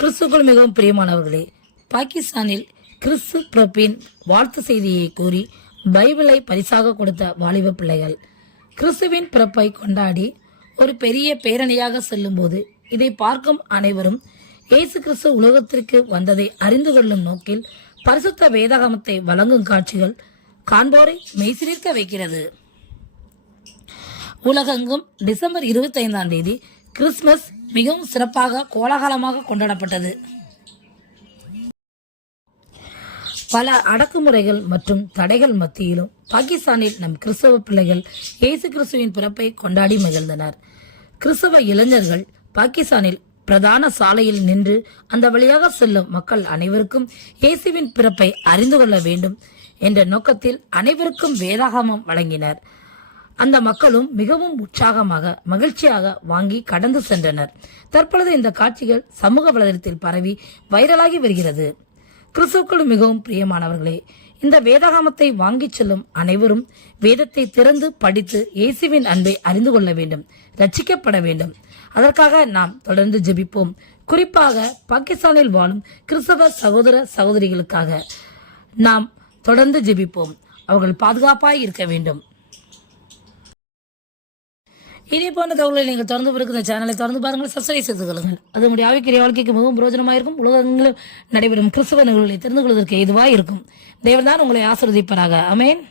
கிறிஸ்துக்குள் மிகவும் பிரியமானவர்களே, பாகிஸ்தானில் கிறிஸ்து பிறப்பின் வாழ்த்து செய்தியை கூறி பைபிளை பரிசாக கொடுத்த வாலிப பிள்ளைகள் கிறிஸ்துவின் பிறப்பை கொண்டாடி ஒரு பெரிய பேரணியாக செல்லும்போது இதை பார்க்கும் அனைவரும் இயேசு கிறிஸ்து உலகத்திற்கு வந்ததை அறிந்து கொள்ளும் நோக்கில் பரிசுத்த வேதாகமத்தை வழங்கும் காட்சிகள் காண்போரை மெய்சிலிர்க்க வைக்கிறது. உலகெங்கும் டிசம்பர் 25ஆம் தேதி கிறிஸ்துமஸ் மிகவும் சிறப்பாக கோலாகலமாக கொண்டாடப்பட்டது. பல அடக்குமுறைகள் மற்றும் தடைகள் மத்தியிலும் பாகிஸ்தானில் நம் கிறிஸ்தவ பிள்ளைகள் இயேசு கிறிஸ்துவின் பிறப்பை கொண்டாடி மகிழ்ந்தனர். கிறிஸ்தவ இளைஞர்கள் பாகிஸ்தானில் பிரதான சாலையில் நின்று அந்த வழியாக செல்லும் மக்கள் அனைவருக்கும் இயேசுவின் பிறப்பை அறிந்து கொள்ள வேண்டும் என்ற நோக்கத்தில் அனைவருக்கும் வேதாகமம் வழங்கினர். அந்த மக்களும் மிகவும் உற்சாகமாக மகிழ்ச்சியாக வாங்கி கடந்து சென்றனர். தற்பொழுது இந்த காட்சிகள் சமூக வலைதளத்தில் பரவி வைரலாகி வருகிறது. கிறிஸ்துவுக்குள் மிகவும் பிரியமானவர்களே, இந்த வேதாகமத்தை வாங்கி செல்லும் அனைவரும் வேதத்தை திறந்து படித்து இயேசுவின் அன்பை அறிந்து கொள்ள வேண்டும், ரட்சிக்கப்பட வேண்டும். அதற்காக நாம் தொடர்ந்து ஜெபிப்போம். குறிப்பாக பாகிஸ்தானில் வாழும் கிறிஸ்தவ சகோதர சகோதரிகளுக்காக நாம் தொடர்ந்து ஜெபிப்போம். அவர்கள் பாதுகாப்பாய் இருக்க வேண்டும். இதே போன்ற தகவல்களை நீங்கள் தொடர்ந்து பிறகு இந்த சேனலை தொடர்ந்து பாருங்கள், சப்ஸ்கிரைப் செய்து கொள்ளுங்கள். அது நம்முடைய ஆவிக்குரிய வாழ்க்கைக்கு மிகவும் பிரயோஜனமாக இருக்கும். உலகங்களில் நடைபெறும் கிறிஸ்தவ நிகழ்வுகளை தெரிந்து கொள்வதற்கு ஏதுவாக இருக்கும். தேவன் தான் உங்களை ஆசீர்வதிப்பாராக. ஆமென்.